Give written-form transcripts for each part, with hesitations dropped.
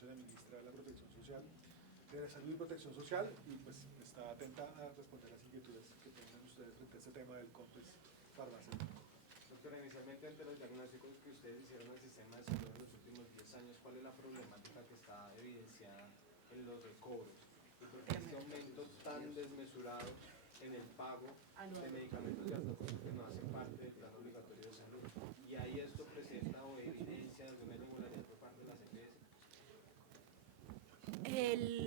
escucha la ministra de la Protección Social, de Salud y Protección Social, y pues está atenta a responder las inquietudes que tengan ustedes frente a este tema del COMPES farmacéutico. Doctora, inicialmente ante los diagnósticos que ustedes hicieron al sistema de salud en los últimos 10 años, ¿cuál es la problemática que está evidenciada en los recobros? ¿Y por qué este aumento tan desmesurado en el pago de medicamentos de alto costo que no hacen parte del plan obligatorio de salud? ¿Y ahí esto presenta o evidencia alguna irregularidad por parte de las EPS?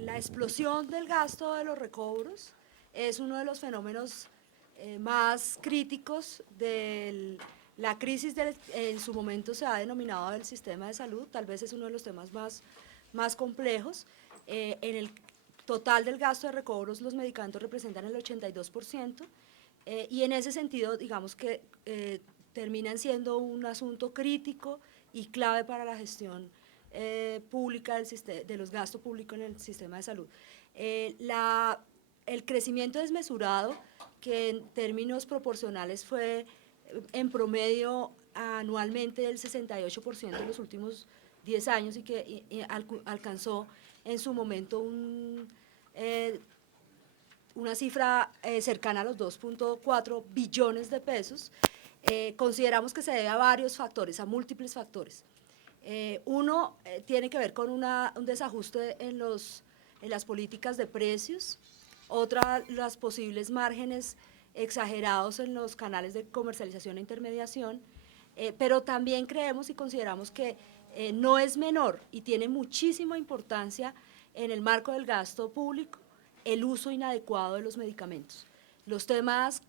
La explosión del gasto de los recobros es uno de los fenómenos más críticos de la crisis en su momento se ha denominado del sistema de salud, tal vez es uno de los temas más complejos. En el total del gasto de recobros los medicamentos representan el 82%, y en ese sentido digamos que terminan siendo un asunto crítico y clave para la gestión pública de los gastos públicos en el sistema de salud. El crecimiento desmesurado, que en términos proporcionales fue en promedio anualmente del 68% en los últimos 10 años y que alcanzó en su momento una cifra cercana a los 2.4 billones de pesos, consideramos que se debe a varios factores, a múltiples factores. Uno tiene que ver con un desajuste en las políticas de precios, otra los posibles márgenes exagerados en los canales de comercialización e intermediación, pero también creemos y consideramos que no es menor y tiene muchísima importancia en el marco del gasto público el uso inadecuado de los medicamentos. Los temas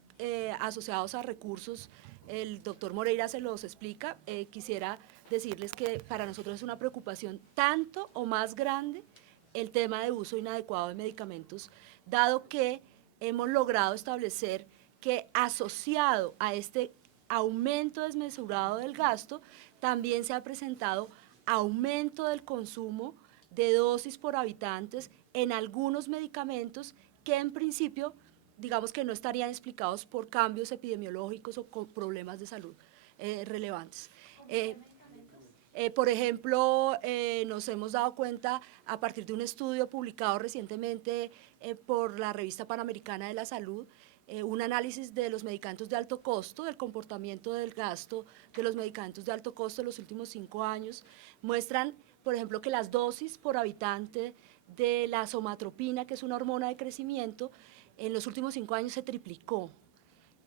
asociados a recursos, el doctor Moreira se los explica, quisiera decirles que para nosotros es una preocupación tanto o más grande el tema de uso inadecuado de medicamentos, dado que hemos logrado establecer que asociado a este aumento desmesurado del gasto, también se ha presentado aumento del consumo de dosis por habitantes en algunos medicamentos que en principio digamos que no estarían explicados por cambios epidemiológicos o con problemas de salud relevantes. Por ejemplo, nos hemos dado cuenta a partir de un estudio publicado recientemente por la revista Panamericana de la Salud, un análisis de los medicamentos de alto costo, del comportamiento del gasto de los medicamentos de alto costo en los últimos 5 años, muestran, por ejemplo, que las dosis por habitante de la somatropina, que es una hormona de crecimiento, en los últimos 5 años se triplicó.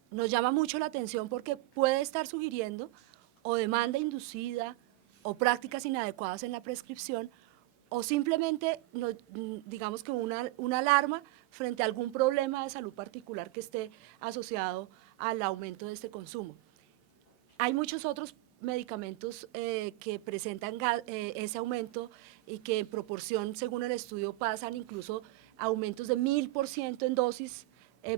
Nos llama mucho la atención porque puede estar sugiriendo o demanda inducida, o prácticas inadecuadas en la prescripción, o simplemente, digamos que una alarma frente a algún problema de salud particular que esté asociado al aumento de este consumo. Hay muchos otros medicamentos que presentan ese aumento y que en proporción, según el estudio, pasan incluso aumentos de 1000% en dosis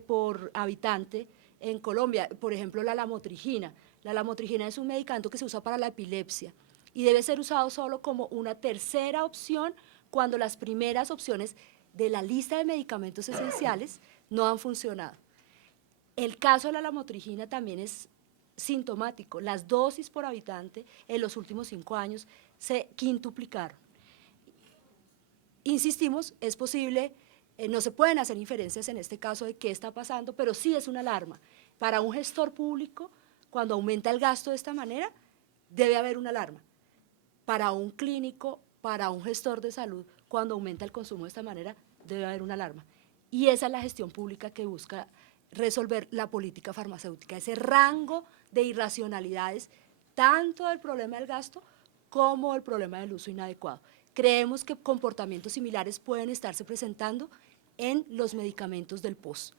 por habitante en Colombia. Por ejemplo, la lamotrigina. La lamotrigina es un medicamento que se usa para la epilepsia y debe ser usado solo como una tercera opción cuando las primeras opciones de la lista de medicamentos esenciales no han funcionado. El caso de la lamotrigina también es sintomático. Las dosis por habitante en los últimos 5 años se quintuplicaron. Insistimos, es posible, no se pueden hacer inferencias en este caso de qué está pasando, pero sí es una alarma. Para un gestor público, cuando aumenta el gasto de esta manera, debe haber una alarma. Para un clínico, para un gestor de salud, cuando aumenta el consumo de esta manera, debe haber una alarma. Y esa es la gestión pública que busca resolver la política farmacéutica, ese rango de irracionalidades, tanto del problema del gasto como del problema del uso inadecuado. Creemos que comportamientos similares pueden estarse presentando en los medicamentos del POS.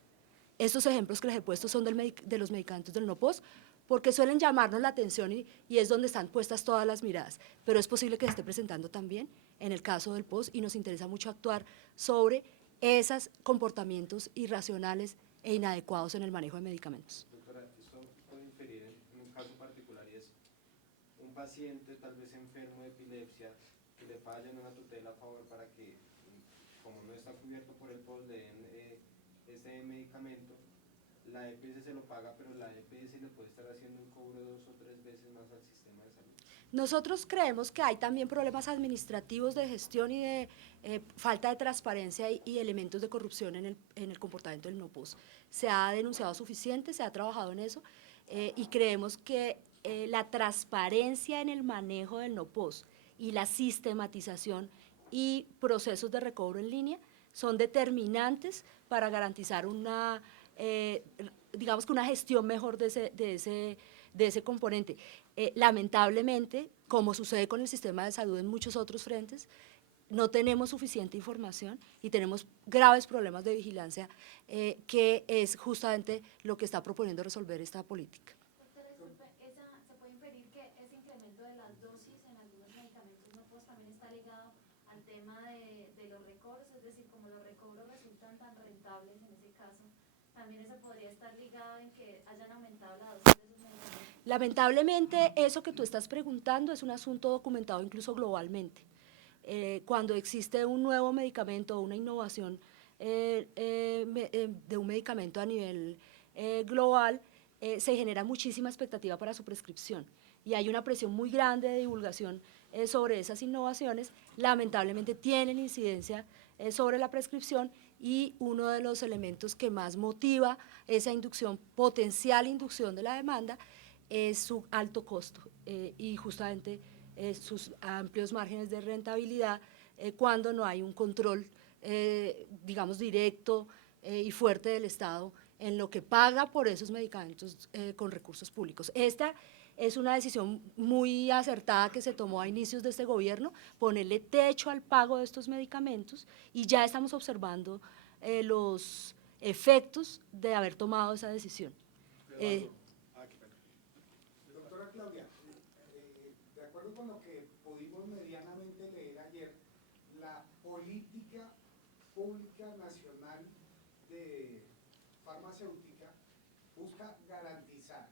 Estos ejemplos que les he puesto son de los medicamentos del no POS, porque suelen llamarnos la atención y es donde están puestas todas las miradas, pero es posible que se esté presentando también en el caso del POS y nos interesa mucho actuar sobre esos comportamientos irracionales e inadecuados en el manejo de medicamentos. Doctora, esto puede inferir en un caso particular y es un paciente tal vez enfermo de epilepsia que le falla en una tutela a favor para que, como no está cubierto por el POS, le den ese medicamento. La EPS se lo paga, pero la EPS le puede estar haciendo un cobro 2 o 3 veces más al sistema de salud. Nosotros creemos que hay también problemas administrativos de gestión y de falta de transparencia y elementos de corrupción en el comportamiento del NOPOS. Se ha denunciado suficiente, se ha trabajado en eso y creemos que la transparencia en el manejo del NOPOS y la sistematización y procesos de recobro en línea son determinantes para garantizar una, digamos que una gestión mejor de ese componente. Lamentablemente, como sucede con el sistema de salud en muchos otros frentes, no tenemos suficiente información y tenemos graves problemas de vigilancia, que es justamente lo que está proponiendo resolver esta política. Doctora, disculpe, ¿se puede inferir que ese incremento de las dosis en algunos medicamentos no pues, también está ligado al tema de los recobros? Es decir, como los recobros resultan tan rentables en ese caso, también eso podría estar ligado en que hayan aumentado la dosis de esos medicamentos. Lamentablemente, eso que tú estás preguntando es un asunto documentado incluso globalmente. Cuando existe un nuevo medicamento o una innovación de un medicamento a nivel global, se genera muchísima expectativa para su prescripción y hay una presión muy grande de divulgación sobre esas innovaciones. Lamentablemente tienen incidencia sobre la prescripción y uno de los elementos que más motiva esa inducción, potencial inducción de la demanda, es su alto costo y justamente sus amplios márgenes de rentabilidad cuando no hay un control, digamos, directo y fuerte del Estado en lo que paga por esos medicamentos con recursos públicos. Esta es una decisión muy acertada que se tomó a inicios de este gobierno, ponerle techo al pago de estos medicamentos, y ya estamos observando los efectos de haber tomado esa decisión. Doctora Claudia, de acuerdo con lo que pudimos medianamente leer ayer, la política pública nacional de farmacéutica busca garantizar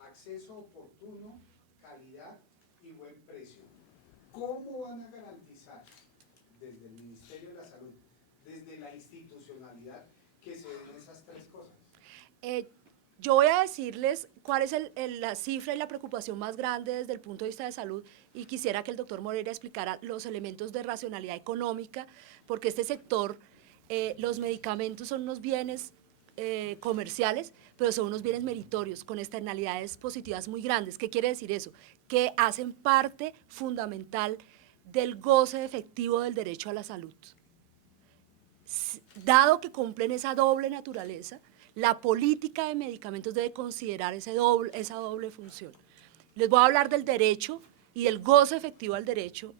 acceso oportuno, calidad y buen precio. ¿Cómo van a garantizar desde el Ministerio de la Salud, desde la institucionalidad, que se den esas tres cosas? Yo voy a decirles cuál es la cifra y la preocupación más grande desde el punto de vista de salud, y quisiera que el doctor Moreira explicara los elementos de racionalidad económica, porque este sector, los medicamentos son unos bienes comerciales, pero son unos bienes meritorios, con externalidades positivas muy grandes. ¿Qué quiere decir eso? Que hacen parte fundamental del goce efectivo del derecho a la salud. Dado que cumplen esa doble naturaleza, la política de medicamentos debe considerar esa doble función. Les voy a hablar del derecho y del goce efectivo al derecho,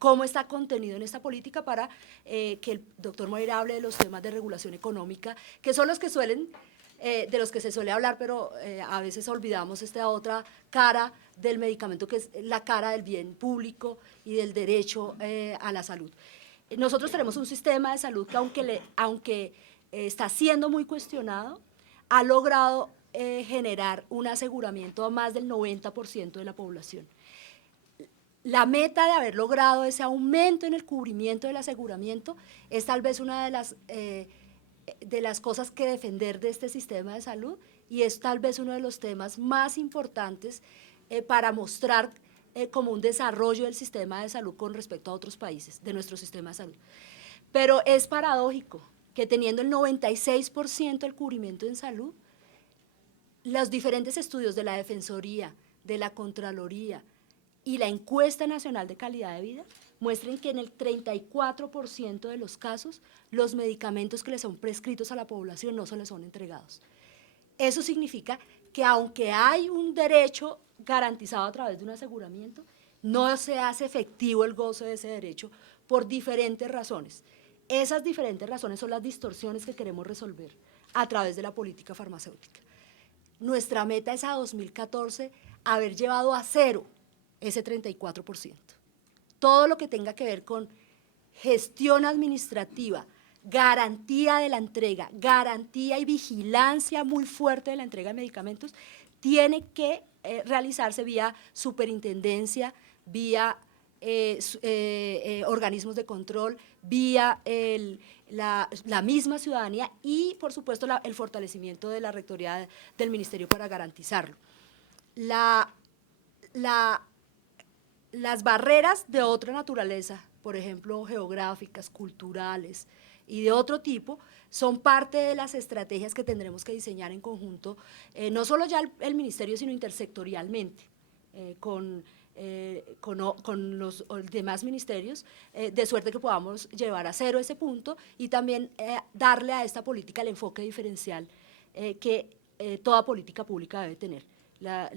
cómo está contenido en esta política, para que el doctor Moreira hable de los temas de regulación económica, que son los que de los que se suele hablar, pero a veces olvidamos esta otra cara del medicamento, que es la cara del bien público y del derecho a la salud. Nosotros tenemos un sistema de salud que aunque está siendo muy cuestionado, ha logrado generar un aseguramiento a más del 90% de la población. La meta de haber logrado ese aumento en el cubrimiento del aseguramiento es tal vez una de las cosas que defender de este sistema de salud, y es tal vez uno de los temas más importantes para mostrar como un desarrollo del sistema de salud con respecto a otros países, de nuestro sistema de salud. Pero es paradójico que teniendo el 96% del cubrimiento en salud, los diferentes estudios de la Defensoría, de la Contraloría y la Encuesta Nacional de Calidad de Vida muestren que en el 34% de los casos los medicamentos que les son prescritos a la población no se les son entregados. Eso significa que aunque hay un derecho garantizado a través de un aseguramiento, no se hace efectivo el goce de ese derecho por diferentes razones. Esas diferentes razones son las distorsiones que queremos resolver a través de la política farmacéutica. Nuestra meta es a 2014 haber llevado a cero ese 34%. Todo lo que tenga que ver con gestión administrativa, garantía de la entrega, garantía y vigilancia muy fuerte de la entrega de medicamentos, tiene que realizarse vía superintendencia, vía organismos de control, vía la misma ciudadanía y, por supuesto, el fortalecimiento de la rectoría del ministerio para garantizarlo. las barreras de otra naturaleza, por ejemplo, geográficas, culturales y de otro tipo, son parte de las estrategias que tendremos que diseñar en conjunto, no solo ya el ministerio, sino intersectorialmente, con los demás ministerios, de suerte que podamos llevar a cero ese punto y también darle a esta política el enfoque diferencial que toda política pública debe tener. Las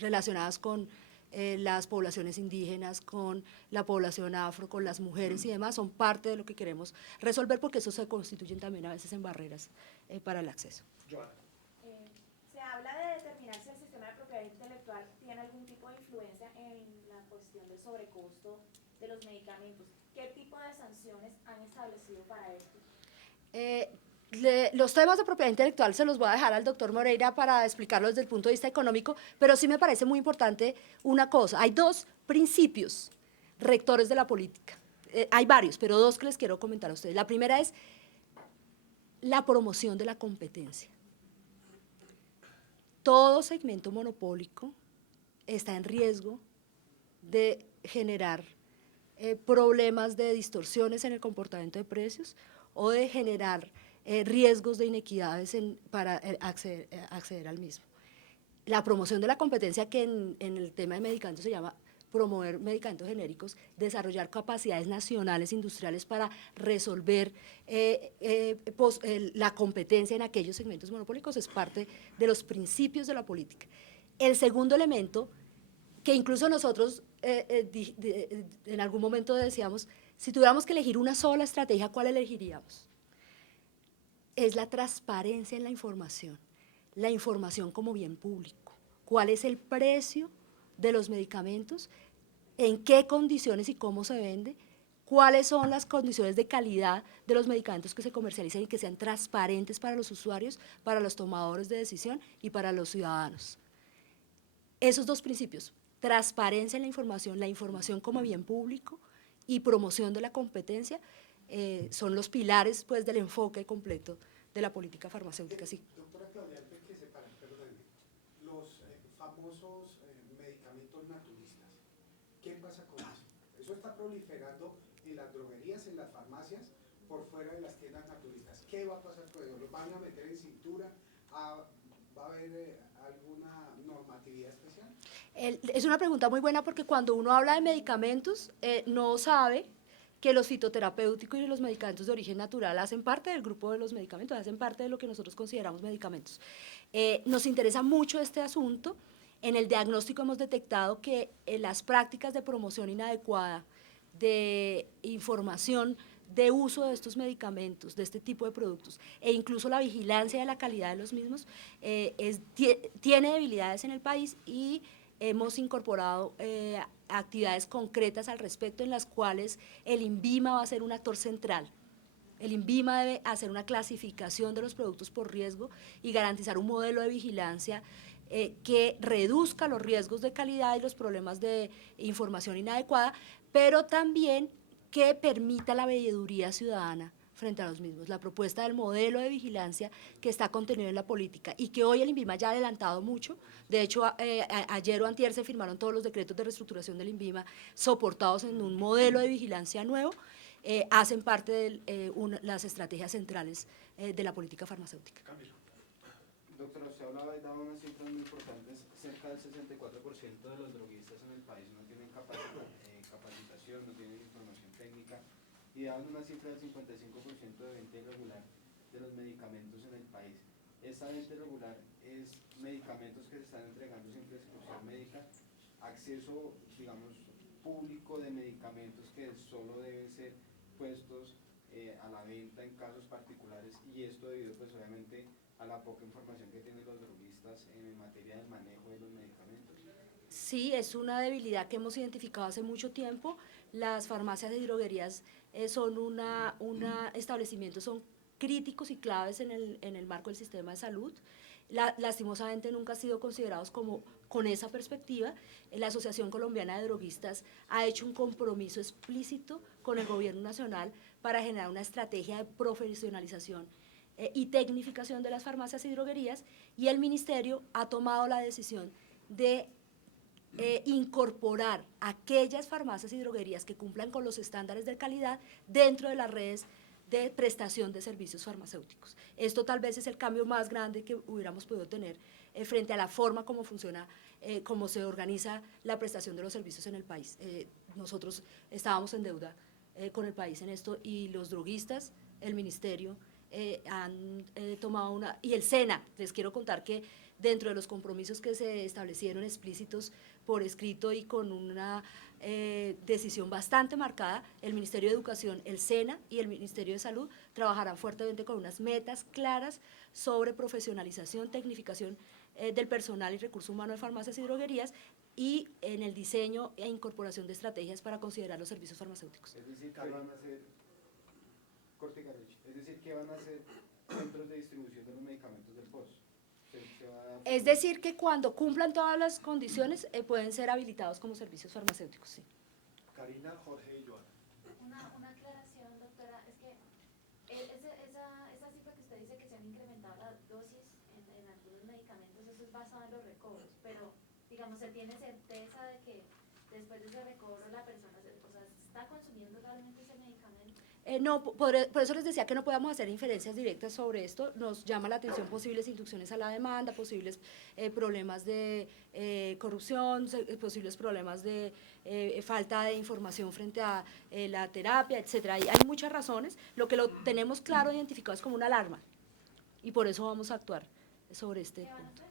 relacionadas con las poblaciones indígenas, con la población afro, con las mujeres y demás, son parte de lo que queremos resolver, porque eso se constituyen también a veces en barreras para el acceso. Joana. Se habla de determinar si el sistema de propiedad intelectual tiene algún tipo de influencia en la cuestión del sobrecosto de los medicamentos. ¿Qué tipo de sanciones han establecido para esto? Los temas de propiedad intelectual se los voy a dejar al doctor Moreira para explicarlo desde el punto de vista económico, pero sí me parece muy importante una cosa. Hay dos principios rectores de la política. Hay varios, pero dos que les quiero comentar a ustedes. La primera es la promoción de la competencia. Todo segmento monopólico está en riesgo de generar problemas de distorsiones en el comportamiento de precios o de generar riesgos de inequidades para acceder al mismo. La promoción de la competencia, que en el tema de medicamentos se llama promover medicamentos genéricos, desarrollar capacidades nacionales industriales para resolver la competencia en aquellos segmentos monopólicos, es parte de los principios de la política. El segundo elemento, que incluso nosotros en algún momento decíamos, si tuviéramos que elegir una sola estrategia, ¿cuál elegiríamos? Es la transparencia en la información como bien público. ¿Cuál es el precio de los medicamentos? ¿En qué condiciones y cómo se vende? ¿Cuáles son las condiciones de calidad de los medicamentos que se comercializan y que sean transparentes para los usuarios, para los tomadores de decisión y para los ciudadanos? Esos dos principios, transparencia en la información como bien público y promoción de la competencia, son los pilares, pues, del enfoque completo de la política farmacéutica. Sí. Doctora Claudia, antes que se paren, perdónenme, los famosos medicamentos naturistas, ¿qué pasa con eso? Eso está proliferando en las droguerías, en las farmacias, por fuera de las tiendas naturistas. ¿Qué va a pasar con eso? ¿Los van a meter en cintura? ¿Va a haber alguna normatividad especial? Es una pregunta muy buena, porque cuando uno habla de medicamentos, no sabe que los fitoterapéuticos y los medicamentos de origen natural hacen parte del grupo de los medicamentos, hacen parte de lo que nosotros consideramos medicamentos. Nos interesa mucho este asunto. En el diagnóstico hemos detectado que las prácticas de promoción inadecuada, de información, de uso de estos medicamentos, de este tipo de productos, e incluso la vigilancia de la calidad de los mismos, tiene debilidades en el país, y hemos incorporado actividades concretas al respecto, en las cuales el INVIMA va a ser un actor central. El INVIMA debe hacer una clasificación de los productos por riesgo y garantizar un modelo de vigilancia que reduzca los riesgos de calidad y los problemas de información inadecuada, pero también que permita la veeduría ciudadana frente a los mismos. La propuesta del modelo de vigilancia que está contenido en la política, y que hoy el INVIMA ya ha adelantado mucho. De hecho, ayer o antier se firmaron todos los decretos de reestructuración del INVIMA soportados en un modelo de vigilancia nuevo, hacen parte de las estrategias centrales de la política farmacéutica. Camilo. Doctora, usted hablaba y daba unas cifras muy importantes. Cerca del 64% de los droguistas en el país no tienen capacitación, no tienen información técnica, y daban una cifra del 55% de venta irregular de los medicamentos en el país. Esta venta irregular es medicamentos que se están entregando sin prescripción médica, acceso, digamos, público de medicamentos que solo deben ser puestos a la venta en casos particulares, y esto debido, pues, obviamente, a la poca información que tienen los droguistas en materia del manejo de los medicamentos. Sí, es una debilidad que hemos identificado hace mucho tiempo. Las farmacias y droguerías son establecimientos, son críticos y claves en el marco del sistema de salud. Lastimosamente nunca han sido considerados como con esa perspectiva. La Asociación Colombiana de Droguistas ha hecho un compromiso explícito con el gobierno nacional para generar una estrategia de profesionalización y tecnificación de las farmacias y droguerías, y el ministerio ha tomado la decisión de incorporar aquellas farmacias y droguerías que cumplan con los estándares de calidad dentro de las redes de prestación de servicios farmacéuticos. Esto tal vez es el cambio más grande que hubiéramos podido tener frente a la forma como funciona, cómo se organiza la prestación de los servicios en el país. Nosotros estábamos en deuda con el país en esto, y los droguistas, el ministerio, han tomado una, y el SENA, les quiero contar que dentro de los compromisos que se establecieron explícitos por escrito y con una decisión bastante marcada, el Ministerio de Educación, el SENA y el Ministerio de Salud trabajarán fuertemente con unas metas claras sobre profesionalización, tecnificación del personal y recurso humano de farmacias y droguerías, y en el diseño e incorporación de estrategias para considerar los servicios farmacéuticos. Es decir, ¿qué van a hacer? Es decir, ¿qué van a hacer centros de distribución de los medicamentos del POS? Es decir, que cuando cumplan todas las condiciones pueden ser habilitados como servicios farmacéuticos, sí. Karina, Jorge y Joana. Una aclaración, doctora, es que esa cifra que usted dice que se han incrementado las dosis en algunos medicamentos, eso es basado en los recobros, pero digamos, ¿se tiene certeza de que después de ese recobro la persona está consumiendo realmente ese medicamento? No, por eso les decía que no podamos hacer inferencias directas sobre esto. Nos llama la atención posibles inducciones a la demanda, posibles problemas de corrupción, posibles problemas de falta de información frente a la terapia, etcétera. Hay muchas razones. Lo que lo tenemos claro identificado es como una alarma, y por eso vamos a actuar sobre este punto.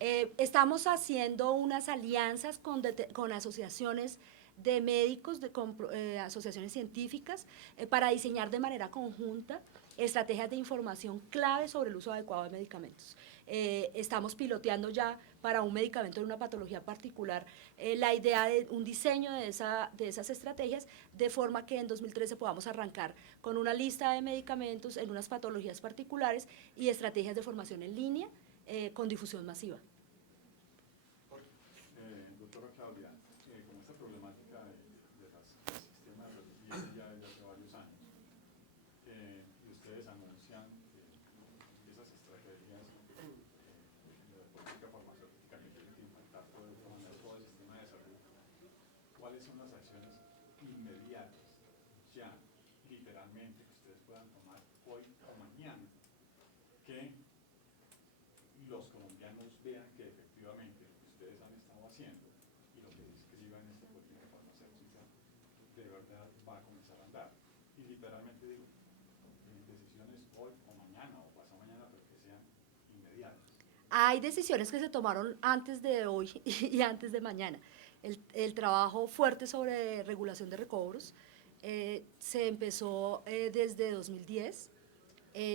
Estamos haciendo unas alianzas con asociaciones de médicos, con asociaciones científicas, para diseñar de manera conjunta estrategias de información clave sobre el uso adecuado de medicamentos. Estamos piloteando ya para un medicamento de una patología particular la idea de un diseño de esas estrategias, de forma que en 2013 podamos arrancar con una lista de medicamentos en unas patologías particulares y estrategias de formación en línea con difusión masiva. Doctora Claudia, con esta problemática del sistema de salud ya desde hace varios años, y ustedes anuncian esas estrategias de política farmacéutica que tienen que impactar todo el sistema de salud, ¿cuáles son las acciones inmediatas, ya, literalmente, que ustedes puedan tomar hoy o mañana, que los colombianos vean que efectivamente lo que ustedes han estado haciendo y lo que dice que sigan esta política farmacéutica de verdad va a comenzar a andar? Y literalmente digo, decisiones hoy o mañana o pasado mañana, pero que sean inmediatas. Hay decisiones que se tomaron antes de hoy y antes de mañana. El trabajo fuerte sobre regulación de recobros se empezó desde 2010,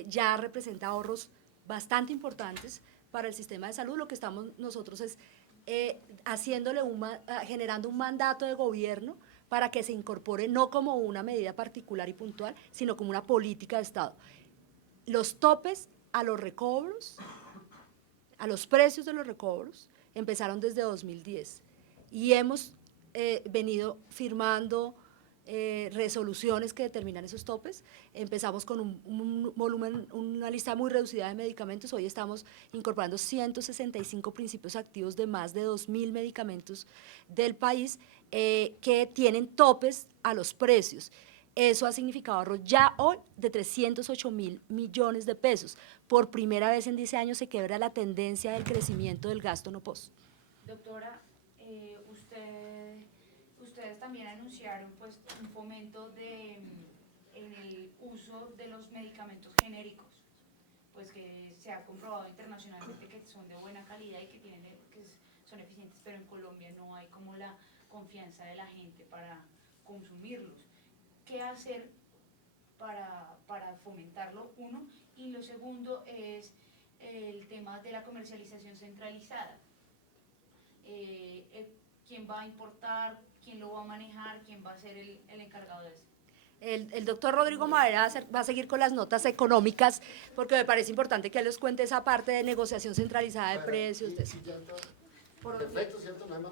ya representa ahorros bastante importantes para el sistema de salud. Lo que estamos nosotros es generando un mandato de gobierno para que se incorpore no como una medida particular y puntual, sino como una política de Estado. Los topes a los recobros, a los precios de los recobros, empezaron desde 2010 y hemos venido firmando resoluciones que determinan esos topes. Empezamos con un volumen, una lista muy reducida de medicamentos. Hoy estamos incorporando 165 principios activos de más de 2.000 medicamentos del país que tienen topes a los precios. Eso ha significado ahorros ya hoy de 308.000 millones de pesos. Por primera vez en 10 años se quebra la tendencia del crecimiento del gasto no POS. Doctora, ustedes también anunciaron pues un fomento en el uso de los medicamentos genéricos, pues que se ha comprobado internacionalmente que son de buena calidad y que son eficientes, pero en Colombia no hay como la confianza de la gente para consumirlos. ¿Qué hacer para fomentarlo? Uno, y lo segundo es el tema de la comercialización centralizada. ¿Quién va a importar? ¿Quién lo va a manejar? ¿Quién va a ser el encargado de eso? El doctor Rodrigo Madera va a seguir con las notas económicas, porque me parece importante que él les cuente esa parte de negociación centralizada de precios. Por defecto, ¿cierto? No hay más.